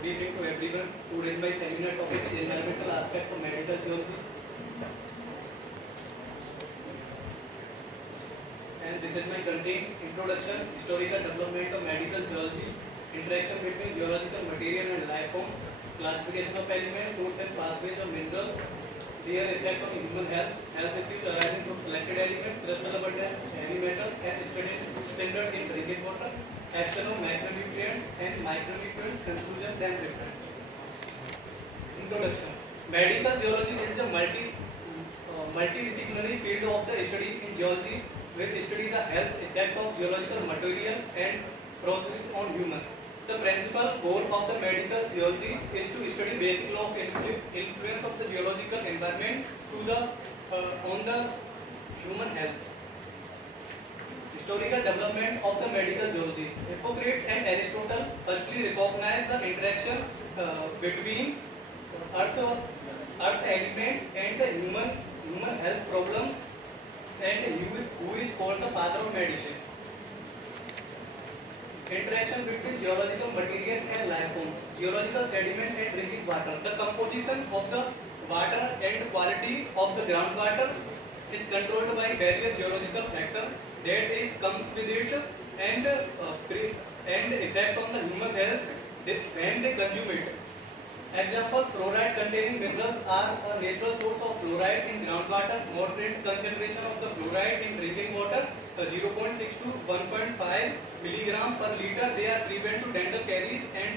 Good evening to everyone. Today's my seminar topic is environmental aspect of medical geology. And this is my content: introduction, historical development of medical geology, interaction between geological material and life form, classification of elements, roots and pathways of minerals, their effect on human health, health issues arising from selected elements, crystal abundance, heavy metals, and standard in drinking water, action of macronutrients and micronutrients, conclusion, then reference. Introduction. Medical geology is a multidisciplinary field of the study in geology which studies the health effect of geological material and processes on humans. The principal goal of the medical geology is to study basic law of influence of the geological environment on the human health. Historical development of the medical geology. Hippocrates and Aristotle firstly recognized the interaction between earth element and the human health problem, and who is called the father of medicine. Interaction between geological material and life form, geological sediment and drinking water. The composition of the water and quality of the groundwater is controlled by various geological factors that it comes with it, and effect on the human health when they consume it. Example: fluoride containing minerals are a natural source of fluoride in groundwater. Moderate concentration of the fluoride in drinking water, 0.6 to 1.5 milligram per liter. They are prevent to dental caries and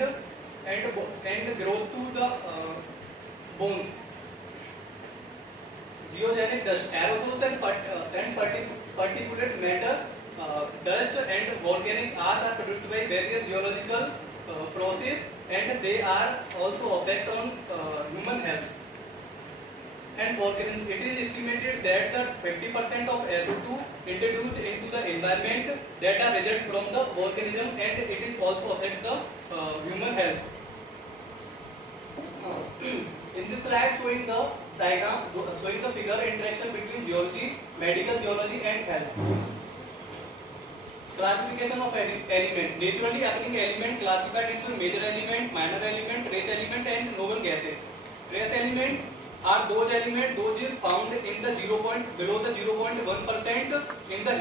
growth to the bones. Geogenic dust, aerosols and particulate matter, dust and volcanic ash are produced by various geological process, and they are also affect on human health. And volcanism, it is estimated that the 50% of SO2 introduced into the environment that are result from the volcanism, and it is also affect the human health. In this slide showing the diagram, showing the figure interaction between geology, medical geology and health. Classification of element. Naturally occurring element classified into major element, minor element, trace element and noble gases. Trace element are those elements found in the below the 0.1% in the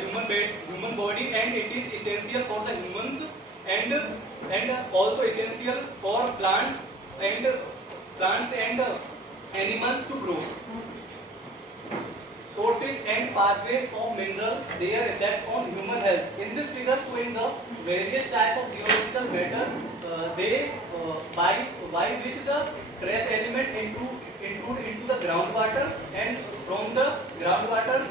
human body, and it is essential for the humans and also essential for plants and animals to grow. Sources and pathways of minerals, their effect on human health. In this figure showing the various type of geological matter, by which the trace element intrude into the groundwater, and from the groundwater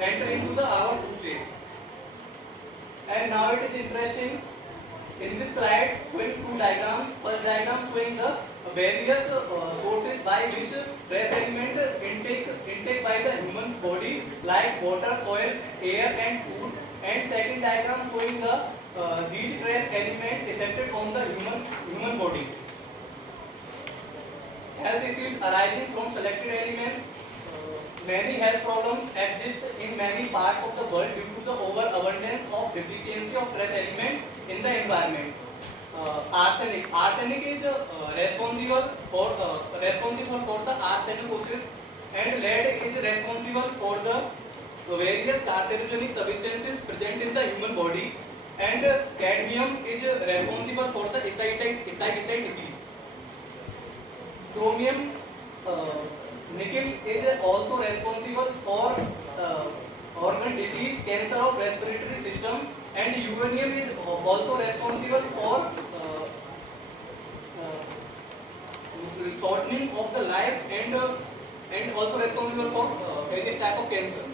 enter into our food chain. And now it is interesting. In this slide showing two diagrams. First diagram showing the various sources by which trace element intake by the human's body, like water, soil, air and food. And second diagram showing the these trace element affected on the human body. Health issues arising from selected elements. Many health problems exist in many parts of the world due to the overabundance of deficiency of trace element in the environment. Arsenic. Arsenic is responsible for the arsenicosis, and lead is responsible for the various carcinogenic substances present in the human body, and cadmium is responsible for the ethylene disease. Chromium, nickel is also responsible for organ disease, cancer of respiratory system, and uranium is also responsible for shortening of the life, and also responsible for various type of cancer.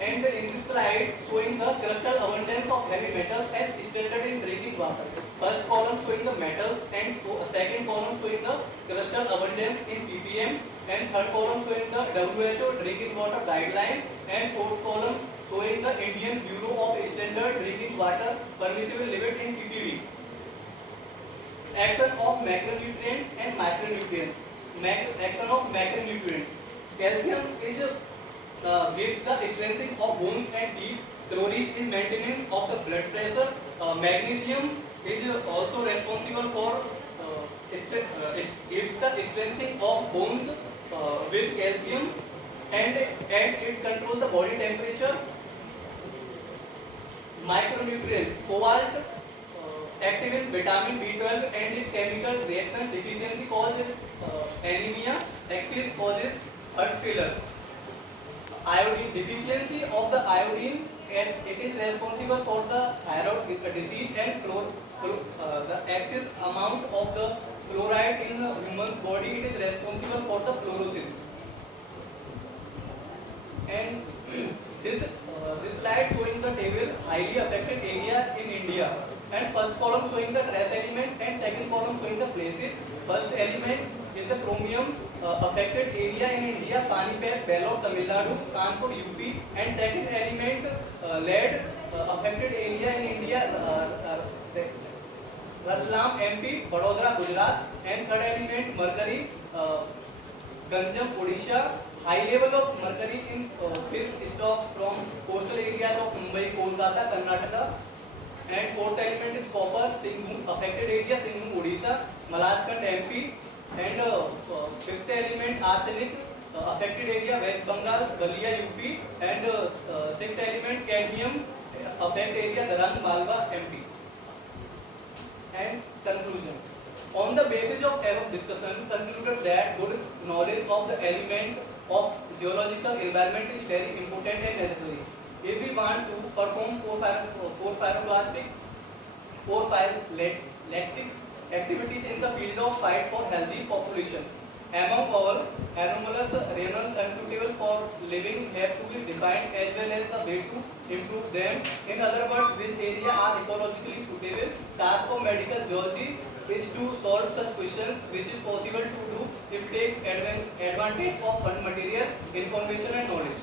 And in this slide showing the crystal abundance of heavy metals as standard in drinking water. First column showing the metals, and second column showing the crystal abundance in ppm, and third column showing the WHO drinking water guidelines, and fourth column showing the Indian Bureau of Standard Drinking Water permissible limit in ppb. Action of macronutrients and micronutrients. Action of macronutrients. Calcium is gives the strengthening of bones and teeth. Chlorine is maintenance of the blood pressure. Magnesium is also responsible for gives the strengthening of bones with calcium, and it controls the body temperature. Micronutrients, cobalt, active in vitamin B12 and in chemical reaction deficiency causes anemia, excess causes heart failure. Iodine deficiency of the iodine, and it is responsible for the thyroid disease, and the excess amount of the fluoride in the human's body, it is responsible for the fluorosis. And this slide showing the table highly affected area in India, and first column showing the trace element and second column showing the places. First element is the chromium affected area in India, Panipat, Vellore, Tamil Nadu, Kanpur, UP, and second element lead affected area in India, Ratlam, MP, Vadodara, Gujarat, and third element mercury, Ganjam, Odisha. High level of mercury in fish stocks from coastal areas of Mumbai, Kolkata, Karnataka. And fourth element is copper, Singhbhum affected area, Singhbhum, Odisha, Malazkhand, MP. And fifth element arsenic affected area, West Bengal, Galia, UP. And sixth element cadmium affected area, Dharan, Malwa, MP. And conclusion. On the basis of above discussion, concluded that good knowledge of the element of geological environment is very important and necessary. If we want to perform porphyroclastic lactic activities in the field of fight for healthy population. Among all, anomalous renals unsuitable for living have to be defined as well as the way to improve them. In other words, which area are ecologically suitable. Task of medical geology is to solve such questions, which is possible to do if takes advantage of fund material, information and knowledge.